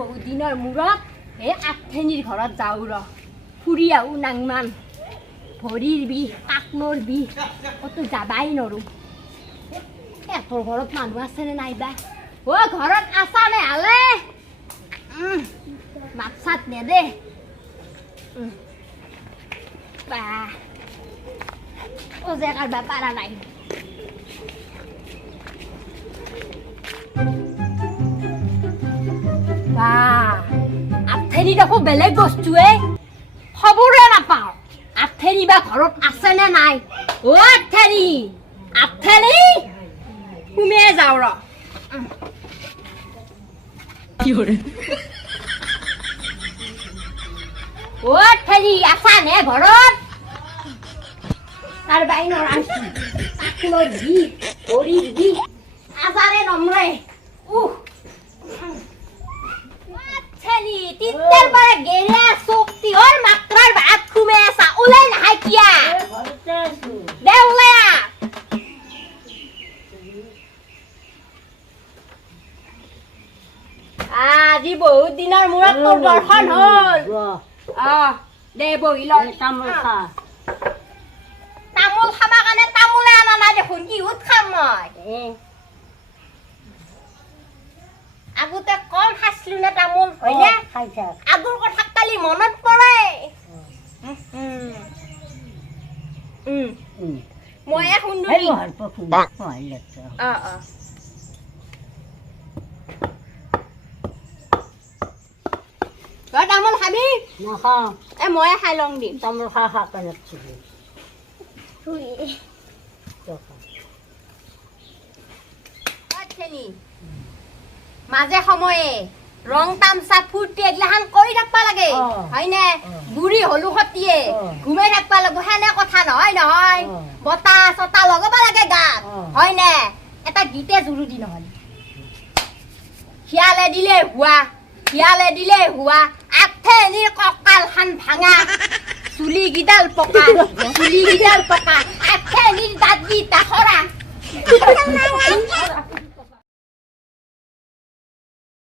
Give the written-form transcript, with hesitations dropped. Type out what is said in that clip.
বহুত দিনৰ মূৰত এই আঠেনিৰ ঘৰত যাওঁ ৰ ফুৰি আহোঁ নাংমান ভৰিৰ বিষ কাকমৰ বিষ ক'তো যাবাই নৰোঁ তোৰ ঘৰত মানুহ আছেনে নাইবা ঘৰত আছা নে হালে মাত চাত নেদে যে কাৰবা পাৰা নাই আঠেনি দেখো বেলেগ বস্তুৱে খবৰে নাপাওঁ আঠেনি বা ঘৰত আছে নে নাই আঠেনি আঠেনি সোমাই যাওঁ ৰ আঠেনি আছা নে ঘৰত তাৰ বাই নৰাইছোঁ কাকলৰ বিষ ভৰিৰ বিষ আজাৰে নমৰে তিত্তেৰ পৰা গেৰিয়া শক্তিৰ মাত্ৰাৰ ভাত খুমাই আছা ওলাই নাহাই কিয়া দে ওলাই আজি বহুত দিনৰ মূৰত তোৰ দৰ্শন হ'ল দে বহি ল তামোল খা তামোল খাবা কাৰণে তামোলে আনা নাই দেখোন কিহত খাম মই আগতে কম খাইছিলো নে তামোল হয়নে আগৰ কথা কালি মনত পৰে মই সুন্দৰী তই তামোল খাবি মই খাই লওঁ দিম তামোল খা মাজে সময়ে ৰং তামচা ফুৰ্তি এগিলাখান কৰি থাকবা লাগে হয়নে বুঢ়ী হলো সতিয়ে ঘুমাই থাকবা লাগব সেনে কথা নহয় নহয় বতাহ চতাহ লগাব লাগে গাত হয়নে এটা গীতে জুৰুদি নহয় শিয়ালে দিলে হুৱা আঠেনিৰ কঁকাল খান ভাঙা চুলি গিডাল পকা আঠেনিৰ দাঁত গিটা খৰা